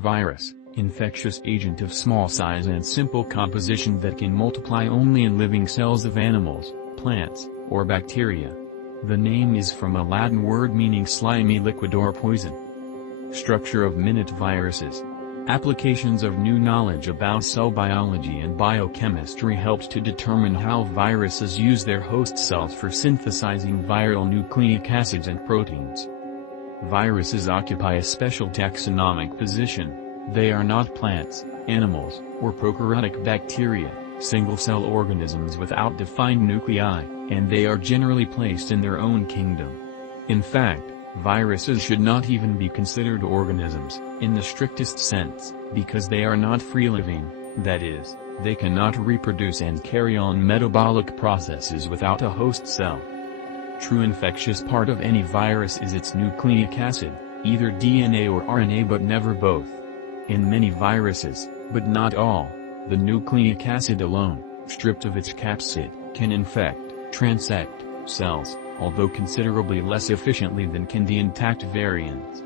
Virus, infectious agent of small size and simple composition that can multiply only in living cells of animals, plants, or bacteria. The name is from a Latin word meaning slimy liquid or poison. Structure of minute viruses. Applications of new knowledge about cell biology and biochemistry helped to determine how viruses use their host cells for synthesizing viral nucleic acids and proteins. Viruses occupy a special taxonomic position. They are not plants, animals, or prokaryotic bacteria, single-cell organisms without defined nuclei, and they are generally placed in their own kingdom. In fact, viruses should not even be considered organisms, in the strictest sense, because they are not free-living, that is, they cannot reproduce and carry on metabolic processes without a host cell. True infectious part of any virus is its nucleic acid, either DNA or RNA but never both. In many viruses, but not all, the nucleic acid alone, stripped of its capsid, can infect, transect, cells, although considerably less efficiently than can the intact variants.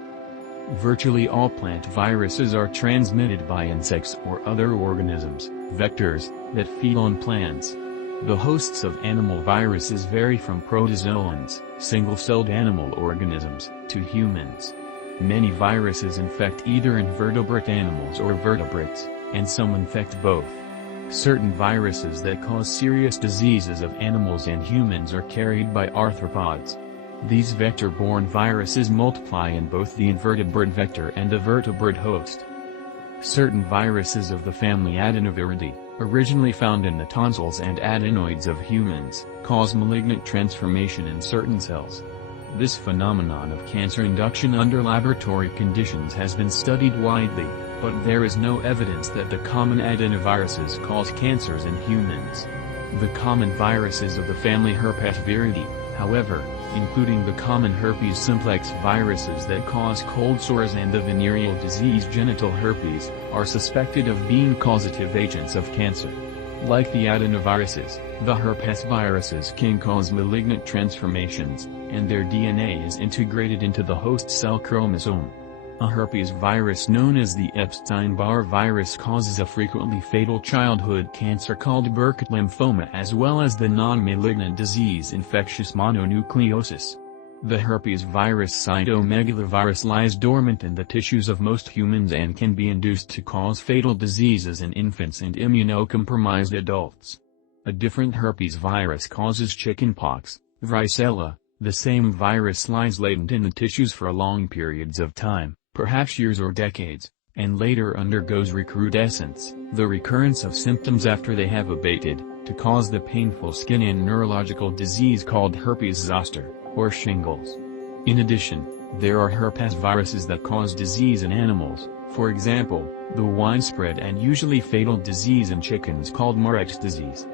Virtually all plant viruses are transmitted by insects or other organisms, vectors, that feed on plants. The hosts of animal viruses vary from protozoans, single-celled animal organisms, to humans. Many viruses infect either invertebrate animals or vertebrates, and some infect both. Certain viruses that cause serious diseases of animals and humans are carried by arthropods. These vector-borne viruses multiply in both the invertebrate vector and the vertebrate host. Certain viruses of the family Adenoviridae, originally found in the tonsils and adenoids of humans, cause malignant transformation in certain cells. This phenomenon of cancer induction under laboratory conditions has been studied widely, but there is no evidence that the common adenoviruses cause cancers in humans. The common viruses of the family Herpesviridae, however, including the common herpes simplex viruses that cause cold sores and the venereal disease genital herpes, are suspected of being causative agents of cancer. Like the adenoviruses, the herpes viruses can cause malignant transformations, and their DNA is integrated into the host cell chromosome. A herpes virus known as the Epstein-Barr virus causes a frequently fatal childhood cancer called Burkitt lymphoma as well as the non-malignant disease infectious mononucleosis. The herpes virus cytomegalovirus lies dormant in the tissues of most humans and can be induced to cause fatal diseases in infants and immunocompromised adults. A different herpes virus causes chickenpox, varicella. The same virus lies latent in the tissues for long periods of time, perhaps years or decades, and later undergoes recrudescence, the recurrence of symptoms after they have abated, to cause the painful skin and neurological disease called herpes zoster, or shingles. In addition, there are herpes viruses that cause disease in animals, for example, the widespread and usually fatal disease in chickens called Mareks disease.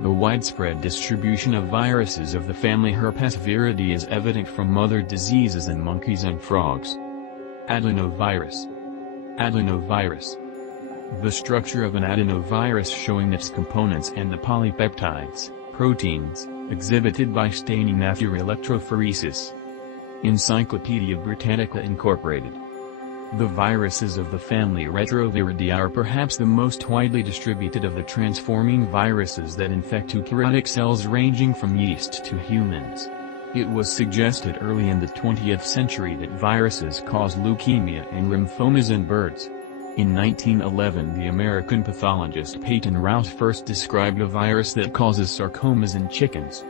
The widespread distribution of viruses of the family Herpesviridae is evident from other diseases in monkeys and frogs. Adenovirus. Adenovirus. The structure of an adenovirus showing its components and the polypeptides, proteins, exhibited by staining after electrophoresis. Encyclopedia Britannica Incorporated. The viruses of the family Retroviridae are perhaps the most widely distributed of the transforming viruses that infect eukaryotic cells ranging from yeast to humans. It was suggested early in the 20th century that viruses cause leukemia and lymphomas in birds. In 1911 the American pathologist Peyton Rout first described a virus that causes sarcomas in chickens.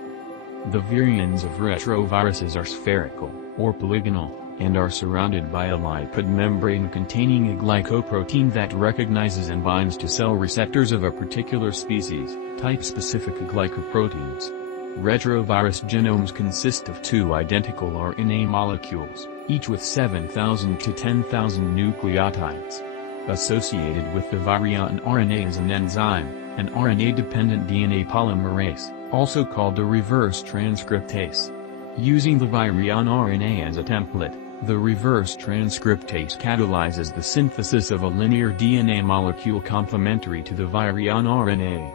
The virions of retroviruses are spherical, or polygonal, and are surrounded by a lipid membrane containing a glycoprotein that recognizes and binds to cell receptors of a particular species, type-specific glycoproteins. Retrovirus genomes consist of two identical RNA molecules, each with 7,000 to 10,000 nucleotides. Associated with the virion RNA is an enzyme, an RNA-dependent DNA polymerase, also called a reverse transcriptase. Using the virion RNA as a template, the reverse transcriptase catalyzes the synthesis of a linear DNA molecule complementary to the virion RNA.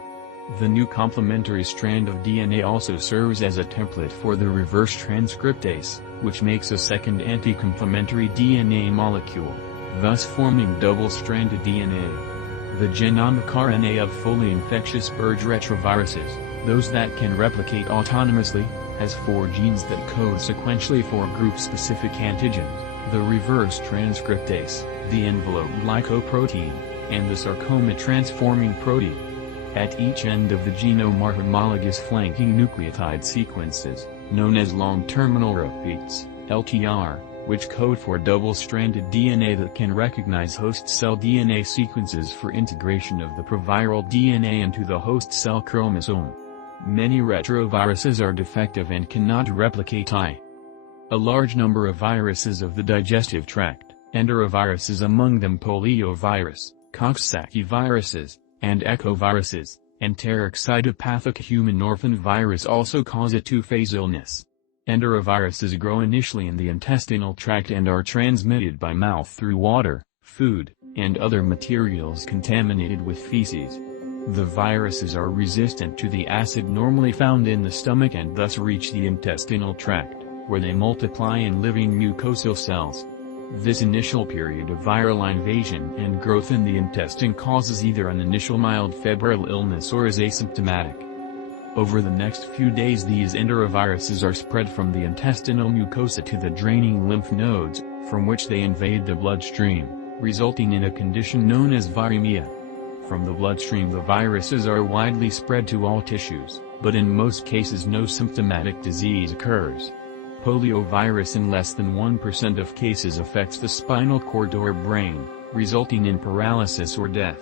The new complementary strand of DNA also serves as a template for the reverse transcriptase, which makes a second anti-complementary DNA molecule. thus forming double-stranded DNA. The genomic RNA of fully infectious bird retroviruses, those that can replicate autonomously, has 4 genes that code sequentially for group-specific antigens, the reverse transcriptase, the envelope glycoprotein, and the sarcoma transforming protein. At each end of the genome are homologous flanking nucleotide sequences, known as long terminal repeats, LTR, which code for double-stranded DNA that can recognize host cell DNA sequences for integration of the proviral DNA into the host cell chromosome. Many retroviruses are defective and cannot replicate I. A large number of viruses of the digestive tract, enteroviruses, among them poliovirus, Coxsackie viruses, and echoviruses, enteric cytopathic human orphan virus also cause a two-phase illness. Enteroviruses grow initially in the intestinal tract and are transmitted by mouth through water, food, and other materials contaminated with feces. The viruses are resistant to the acid normally found in the stomach and thus reach the intestinal tract, where they multiply in living mucosal cells. This initial period of viral invasion and growth in the intestine causes either an initial mild febrile illness or is asymptomatic. Over the next few days these enteroviruses are spread from the intestinal mucosa to the draining lymph nodes, from which they invade the bloodstream, resulting in a condition known as viremia. From the bloodstream the viruses are widely spread to all tissues, but in most cases no symptomatic disease occurs. Poliovirus in less than 1% of cases affects the spinal cord or brain, resulting in paralysis or death.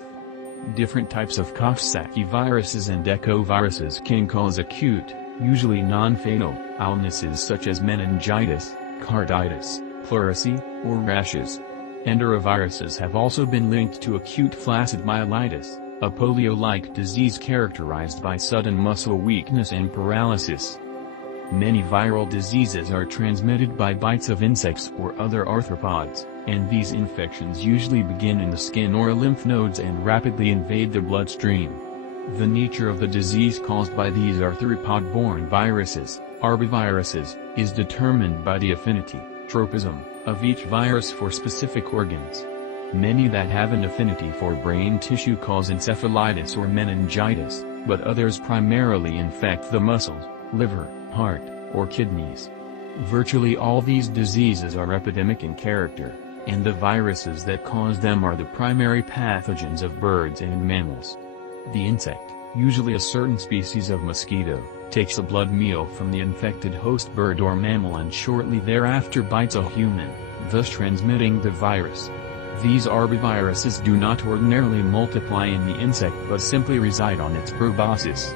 Different types of Coxsackie viruses and echoviruses can cause acute, usually non-fatal, illnesses such as meningitis, carditis, pleurisy, or rashes. Enteroviruses have also been linked to acute flaccid myelitis, a polio-like disease characterized by sudden muscle weakness and paralysis. Many viral diseases are transmitted by bites of insects or other arthropods, and these infections usually begin in the skin or lymph nodes and rapidly invade the bloodstream. The nature of the disease caused by these arthropod-borne viruses, arboviruses, is determined by the affinity, tropism, of each virus for specific organs. Many that have an affinity for brain tissue cause encephalitis or meningitis, but others primarily infect the muscles, liver, heart, or kidneys. Virtually all these diseases are epidemic in character, and the viruses that cause them are the primary pathogens of birds and mammals. The insect, usually a certain species of mosquito, takes a blood meal from the infected host bird or mammal and shortly thereafter bites a human, thus transmitting the virus. These arboviruses do not ordinarily multiply in the insect but simply reside on its proboscis.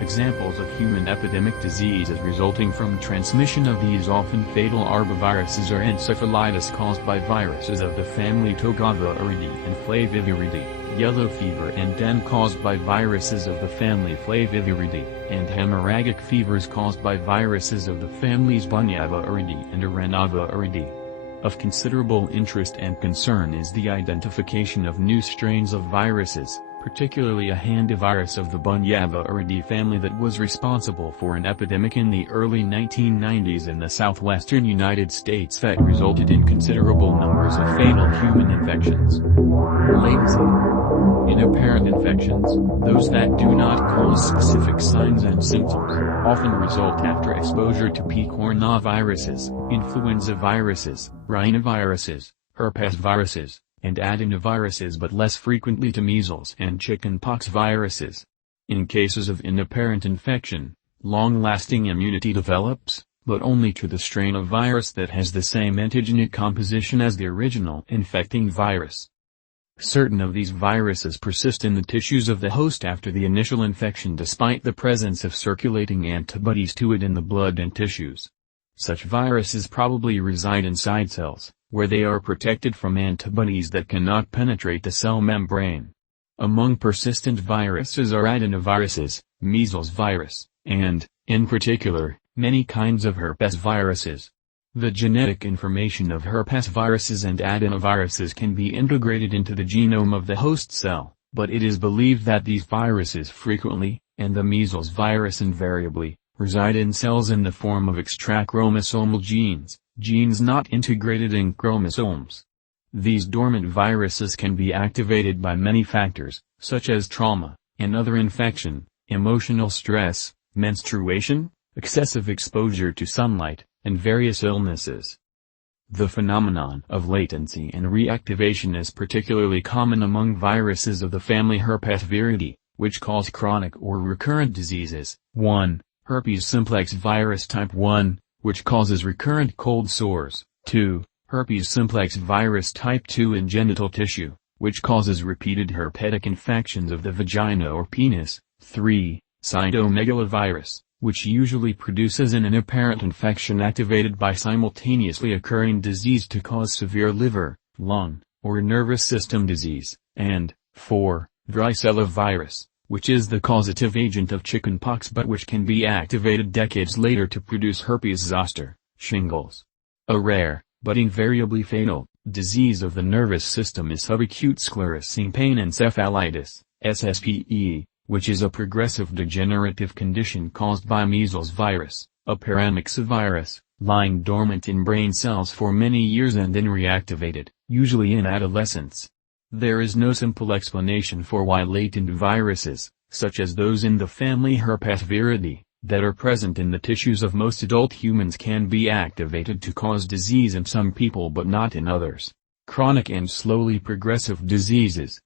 Examples of human epidemic diseases resulting from transmission of these often fatal arboviruses are encephalitis caused by viruses of the family Togaviridae and Flaviviridae, yellow fever and den caused by viruses of the family Flaviviridae, and hemorrhagic fevers caused by viruses of the families Bunyaviridae and Arenavirinae. Of considerable interest and concern is the identification of new strains of viruses, particularly a hantavirus of the Bunyaviridae family that was responsible for an epidemic in the early 1990s in the southwestern United States that resulted in considerable numbers of fatal human infections. Latency. Inapparent infections, those that do not cause specific signs and symptoms, often result after exposure to picornaviruses, influenza viruses, rhinoviruses, herpes viruses, and adenoviruses, but less frequently to measles and chickenpox viruses. In cases of inapparent infection, long-lasting immunity develops, but only to the strain of virus that has the same antigenic composition as the original infecting virus. Certain of these viruses persist in the tissues of the host after the initial infection despite the presence of circulating antibodies to it in the blood and tissues. Such viruses probably reside inside cells, where they are protected from antibodies that cannot penetrate the cell membrane. Among persistent viruses are adenoviruses, measles virus, and, in particular, many kinds of herpes viruses. The genetic information of herpes viruses and adenoviruses can be integrated into the genome of the host cell, but it is believed that these viruses frequently, and the measles virus invariably, reside in cells in the form of extrachromosomal genes, genes not integrated in chromosomes. These dormant viruses can be activated by many factors, such as trauma, another infection, emotional stress, menstruation, excessive exposure to sunlight, and various illnesses. The phenomenon of latency and reactivation is particularly common among viruses of the family Herpesviridae, which cause chronic or recurrent diseases. 1. Herpes simplex virus type 1, which causes recurrent cold sores. 2. Herpes simplex virus type 2 in genital tissue, which causes repeated herpetic infections of the vagina or penis. 3. Cytomegalovirus, which usually produces an inapparent infection activated by simultaneously occurring disease to cause severe liver, lung, or nervous system disease. And 4. Varicella-virus, which is the causative agent of chickenpox but which can be activated decades later to produce herpes zoster, shingles. A rare, but invariably fatal, disease of the nervous system is subacute sclerosing pain encephalitis, SSPE, which is a progressive degenerative condition caused by measles virus, a paramyxovirus, lying dormant in brain cells for many years and then reactivated, usually in adolescence. There is no simple explanation for why latent viruses, such as those in the family Herpesviridae, that are present in the tissues of most adult humans can be activated to cause disease in some people but not in others. Chronic and slowly progressive diseases.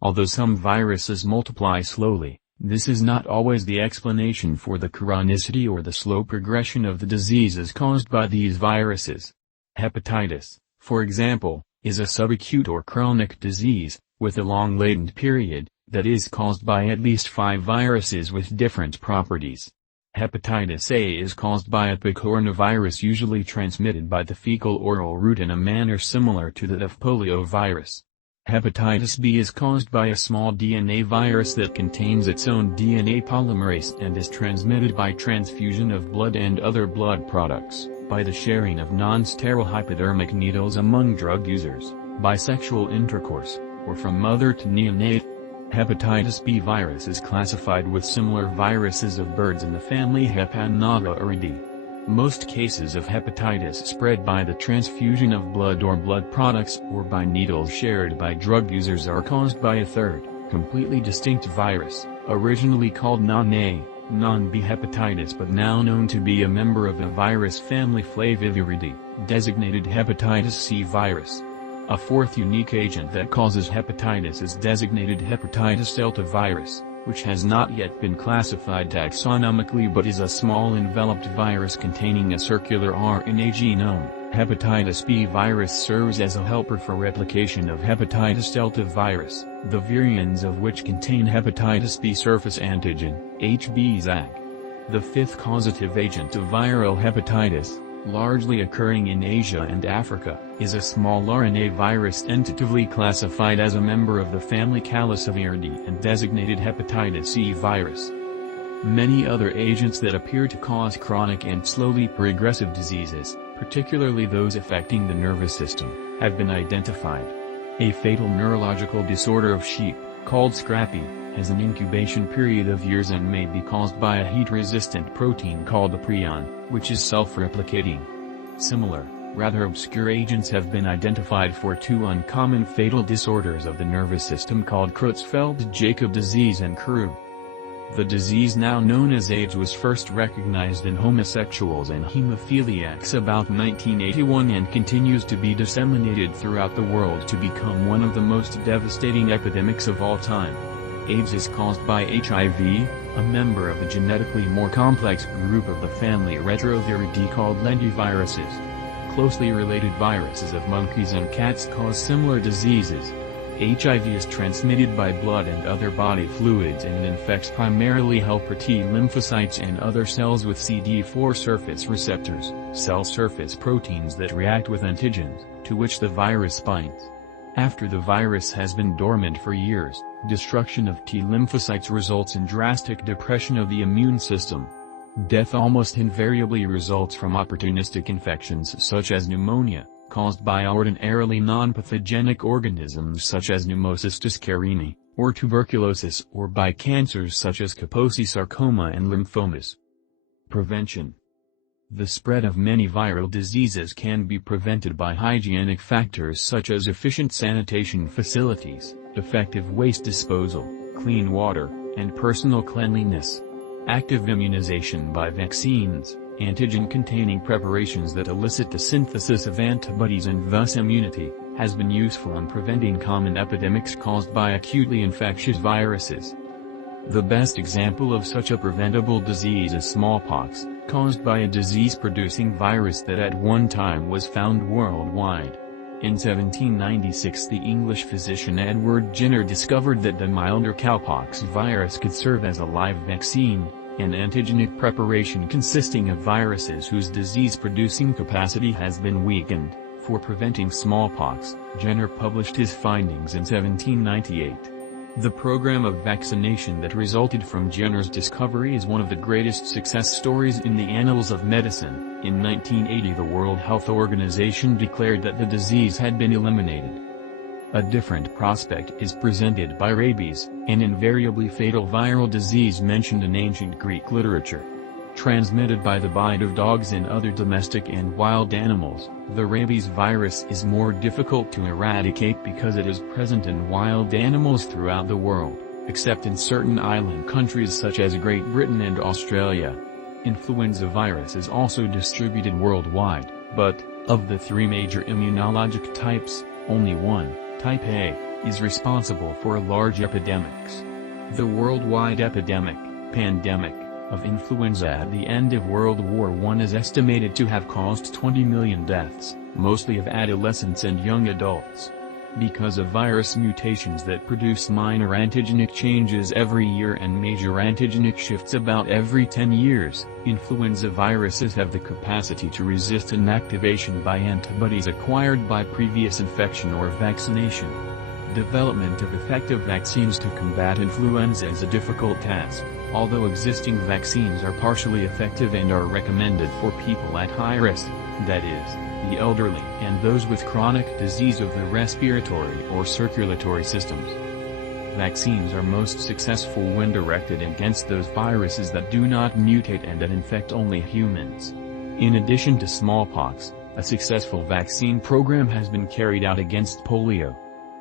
Although some viruses multiply slowly, this is not always the explanation for the chronicity or the slow progression of the diseases caused by these viruses. Hepatitis, for example, is a subacute or chronic disease, with a long latent period, that is caused by at least 5 viruses with different properties. Hepatitis A is caused by a picornavirus usually transmitted by the fecal-oral route in a manner similar to that of poliovirus. Hepatitis B is caused by a small DNA virus that contains its own DNA polymerase and is transmitted by transfusion of blood and other blood products, by the sharing of non-sterile hypodermic needles among drug users, by sexual intercourse, or from mother to neonate. Hepatitis B virus is classified with similar viruses of birds in the family Hepanavirinae. Most cases of hepatitis spread by the transfusion of blood or blood products or by needles shared by drug users are caused by a third, completely distinct virus, originally called non-A, non-B hepatitis but now known to be a member of the virus family Flaviviridae, designated hepatitis C virus. A fourth unique agent that causes hepatitis is designated hepatitis delta virus, which has not yet been classified taxonomically but is a small enveloped virus containing a circular RNA genome. Hepatitis B virus serves as a helper for replication of hepatitis delta virus, the virions of which contain hepatitis B surface antigen, HB-ZAG. The fifth causative agent of viral hepatitis, largely occurring in Asia and Africa, is a small RNA virus tentatively classified as a member of the family Calliciviridae and designated hepatitis C virus. Many other agents that appear to cause chronic and slowly progressive diseases, particularly those affecting the nervous system, have been identified. A fatal neurological disorder of sheep, called scrapie, has an incubation period of years and may be caused by a heat-resistant protein called a prion, which is self-replicating. Similar, rather obscure agents have been identified for 2 uncommon fatal disorders of the nervous system called Creutzfeldt-Jakob disease and CRU. The disease now known as AIDS was first recognized in homosexuals and hemophiliacs about 1981 and continues to be disseminated throughout the world to become one of the most devastating epidemics of all time. AIDS is caused by HIV, a member of a genetically more complex group of the family Retroviridae called lentiviruses. Closely related viruses of monkeys and cats cause similar diseases. HIV is transmitted by blood and other body fluids and infects primarily helper T lymphocytes and other cells with CD4 surface receptors, cell surface proteins that react with antigens, to which the virus binds. After the virus has been dormant for years, destruction of T lymphocytes results in drastic depression of the immune system. Death almost invariably results from opportunistic infections such as pneumonia, caused by ordinarily non-pathogenic organisms such as Pneumocystis carinii, or tuberculosis, or by cancers such as Kaposi sarcoma and lymphomas. Prevention. The spread of many viral diseases can be prevented by hygienic factors such as efficient sanitation facilities, effective waste disposal, clean water, and personal cleanliness. Active immunization by vaccines, antigen-containing preparations that elicit the synthesis of antibodies and thus immunity, has been useful in preventing common epidemics caused by acutely infectious viruses. The best example of such a preventable disease is smallpox, caused by a disease-producing virus that at one time was found worldwide. In 1796 the English physician Edward Jenner discovered that the milder cowpox virus could serve as a live vaccine, an antigenic preparation consisting of viruses whose disease-producing capacity has been weakened. For preventing smallpox, Jenner published his findings in 1798. The program of vaccination that resulted from Jenner's discovery is one of the greatest success stories in the annals of medicine. In 1980 the World Health Organization declared that the disease had been eliminated. A different prospect is presented by rabies, an invariably fatal viral disease mentioned in ancient Greek literature. Transmitted by the bite of dogs and other domestic and wild animals, the rabies virus is more difficult to eradicate because it is present in wild animals throughout the world, except in certain island countries such as Great Britain and Australia. Influenza virus is also distributed worldwide, but, of the three major immunologic types, only one, type A, is responsible for large epidemics. The worldwide pandemic, of influenza at the end of World War I is estimated to have caused 20 million deaths, mostly of adolescents and young adults. Because of virus mutations that produce minor antigenic changes every year and major antigenic shifts about every 10 years, influenza viruses have the capacity to resist inactivation by antibodies acquired by previous infection or vaccination. Development of effective vaccines to combat influenza is a difficult task. Although existing vaccines are partially effective and are recommended for people at high risk, that is, the elderly and those with chronic disease of the respiratory or circulatory systems. Vaccines are most successful when directed against those viruses that do not mutate and that infect only humans. In addition to smallpox, a successful vaccine program has been carried out against polio.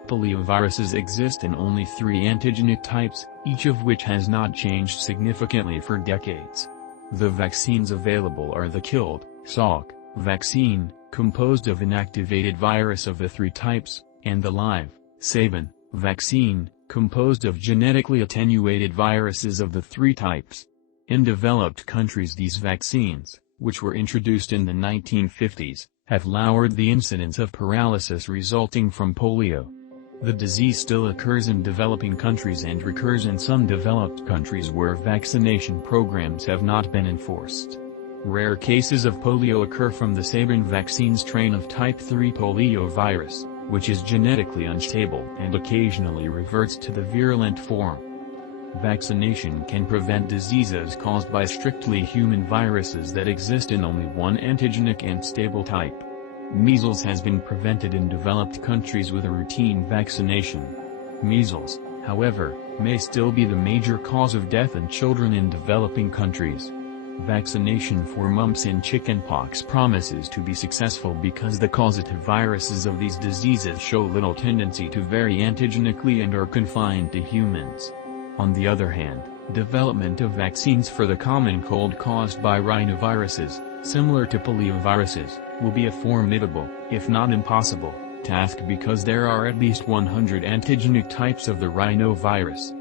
Polioviruses exist in only 3 antigenic types, each of which has not changed significantly for decades. The vaccines available are the killed, Salk, vaccine, composed of inactivated virus of the 3 types, and the live, Sabin, vaccine, composed of genetically attenuated viruses of the 3 types. In developed countries these vaccines, which were introduced in the 1950s, have lowered the incidence of paralysis resulting from polio. The disease still occurs in developing countries and recurs in some developed countries where vaccination programs have not been enforced. Rare cases of polio occur from the Sabin vaccine strain of type 3 poliovirus, which is genetically unstable and occasionally reverts to the virulent form. Vaccination can prevent diseases caused by strictly human viruses that exist in only one antigenic and stable type. Measles has been prevented in developed countries with a routine vaccination. Measles, however, may still be the major cause of death in children in developing countries. Vaccination for mumps and chickenpox promises to be successful because the causative viruses of these diseases show little tendency to vary antigenically and are confined to humans. On the other hand, development of vaccines for the common cold caused by rhinoviruses, similar to polioviruses, will be a formidable, if not impossible, task because there are at least 100 antigenic types of the rhinovirus.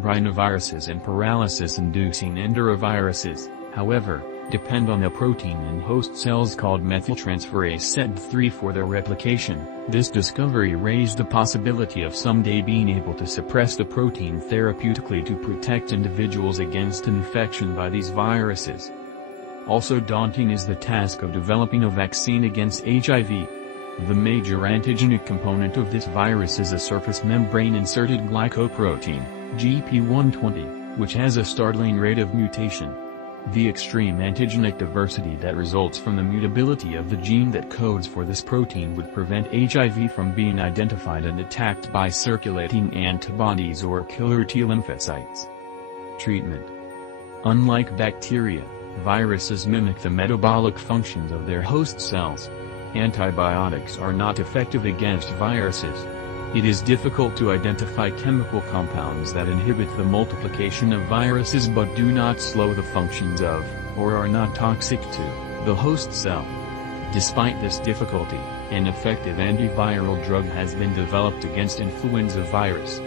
Rhinoviruses and paralysis-inducing enteroviruses, however, depend on a protein in host cells called methyltransferase SED3 for their replication. This discovery raised the possibility of someday being able to suppress the protein therapeutically to protect individuals against infection by these viruses. Also daunting is the task of developing a vaccine against HIV. The major antigenic component of this virus is a surface membrane-inserted glycoprotein, GP120, which has a startling rate of mutation. The extreme antigenic diversity that results from the mutability of the gene that codes for this protein would prevent HIV from being identified and attacked by circulating antibodies or killer T lymphocytes. Treatment. Unlike bacteria, Viruses mimic the metabolic functions of their host cells. Antibiotics are not effective against viruses. It is difficult to identify chemical compounds that inhibit the multiplication of viruses but do not slow the functions of, or are not toxic to, the host cell. Despite this difficulty, an effective antiviral drug has been developed against influenza virus.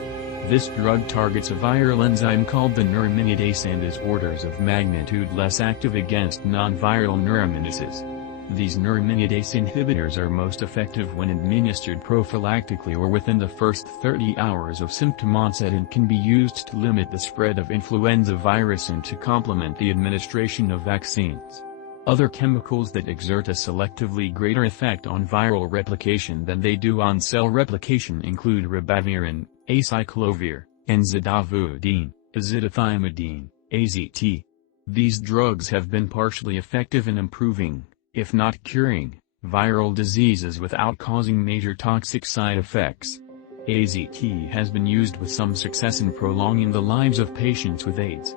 This drug targets a viral enzyme called the neuraminidase and is orders of magnitude less active against non-viral neuraminases. These neuraminidase inhibitors are most effective when administered prophylactically or within the first 30 hours of symptom onset and can be used to limit the spread of influenza virus and to complement the administration of vaccines. Other chemicals that exert a selectively greater effect on viral replication than they do on cell replication include ribavirin, acyclovir, enzidavudine, azithromycin, AZT. These drugs have been partially effective in improving, if not curing, viral diseases without causing major toxic side effects. AZT has been used with some success in prolonging the lives of patients with AIDS.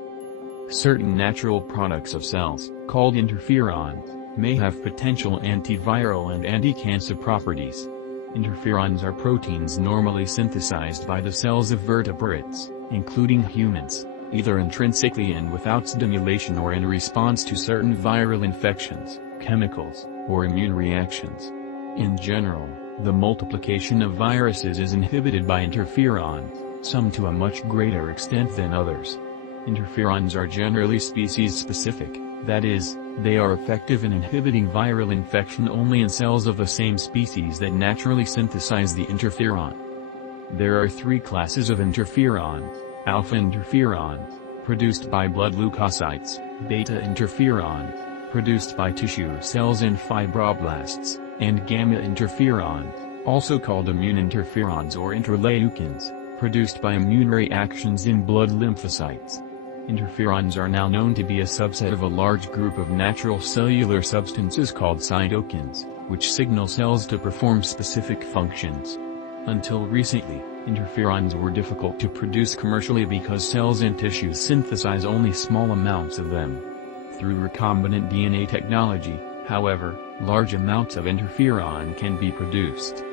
Certain natural products of cells, called interferons, may have potential antiviral and anti-cancer properties. Interferons are proteins normally synthesized by the cells of vertebrates, including humans, either intrinsically and without stimulation or in response to certain viral infections, chemicals, or immune reactions. In general, the multiplication of viruses is inhibited by interferons, some to a much greater extent than others. Interferons are generally species-specific, that is, they are effective in inhibiting viral infection only in cells of the same species that naturally synthesize the interferon. There are three classes of interferons: alpha interferons, produced by blood leukocytes, beta interferons, produced by tissue cells and fibroblasts, and gamma interferons, also called immune interferons or interleukins, produced by immune reactions in blood lymphocytes. Interferons are now known to be a subset of a large group of natural cellular substances called cytokines, which signal cells to perform specific functions. Until recently, interferons were difficult to produce commercially because cells and tissues synthesize only small amounts of them. Through recombinant DNA technology, however, large amounts of interferon can be produced.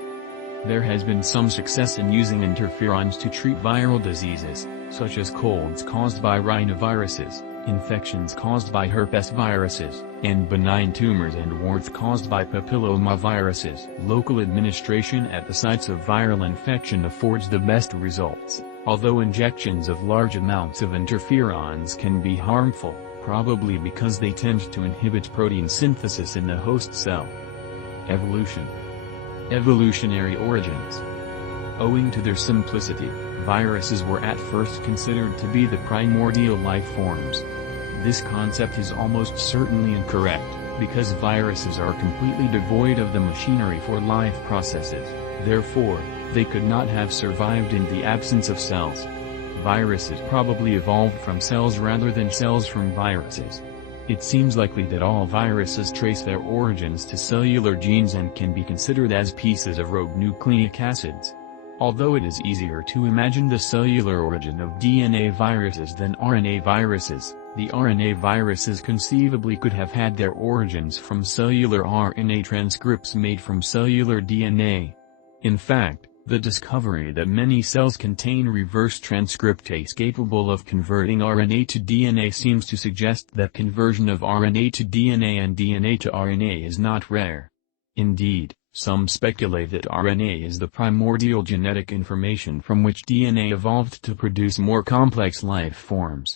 There has been some success in using interferons to treat viral diseases, such as colds caused by rhinoviruses, infections caused by herpesviruses, and benign tumors and warts caused by papillomaviruses. Local administration at the sites of viral infection affords the best results, although injections of large amounts of interferons can be harmful, probably because they tend to inhibit protein synthesis in the host cell. Evolution. Evolutionary origins. Owing to their simplicity, viruses were at first considered to be the primordial life forms. This concept is almost certainly incorrect, because viruses are completely devoid of the machinery for life processes, therefore, they could not have survived in the absence of cells. Viruses probably evolved from cells rather than cells from viruses. It seems likely that all viruses trace their origins to cellular genes and can be considered as pieces of rogue nucleic acids. Although it is easier to imagine the cellular origin of DNA viruses than RNA viruses, the RNA viruses conceivably could have had their origins from cellular RNA transcripts made from cellular DNA. In fact, the discovery that many cells contain reverse transcriptase capable of converting RNA to DNA seems to suggest that conversion of RNA to DNA and DNA to RNA is not rare. Indeed, some speculate that RNA is the primordial genetic information from which DNA evolved to produce more complex life forms.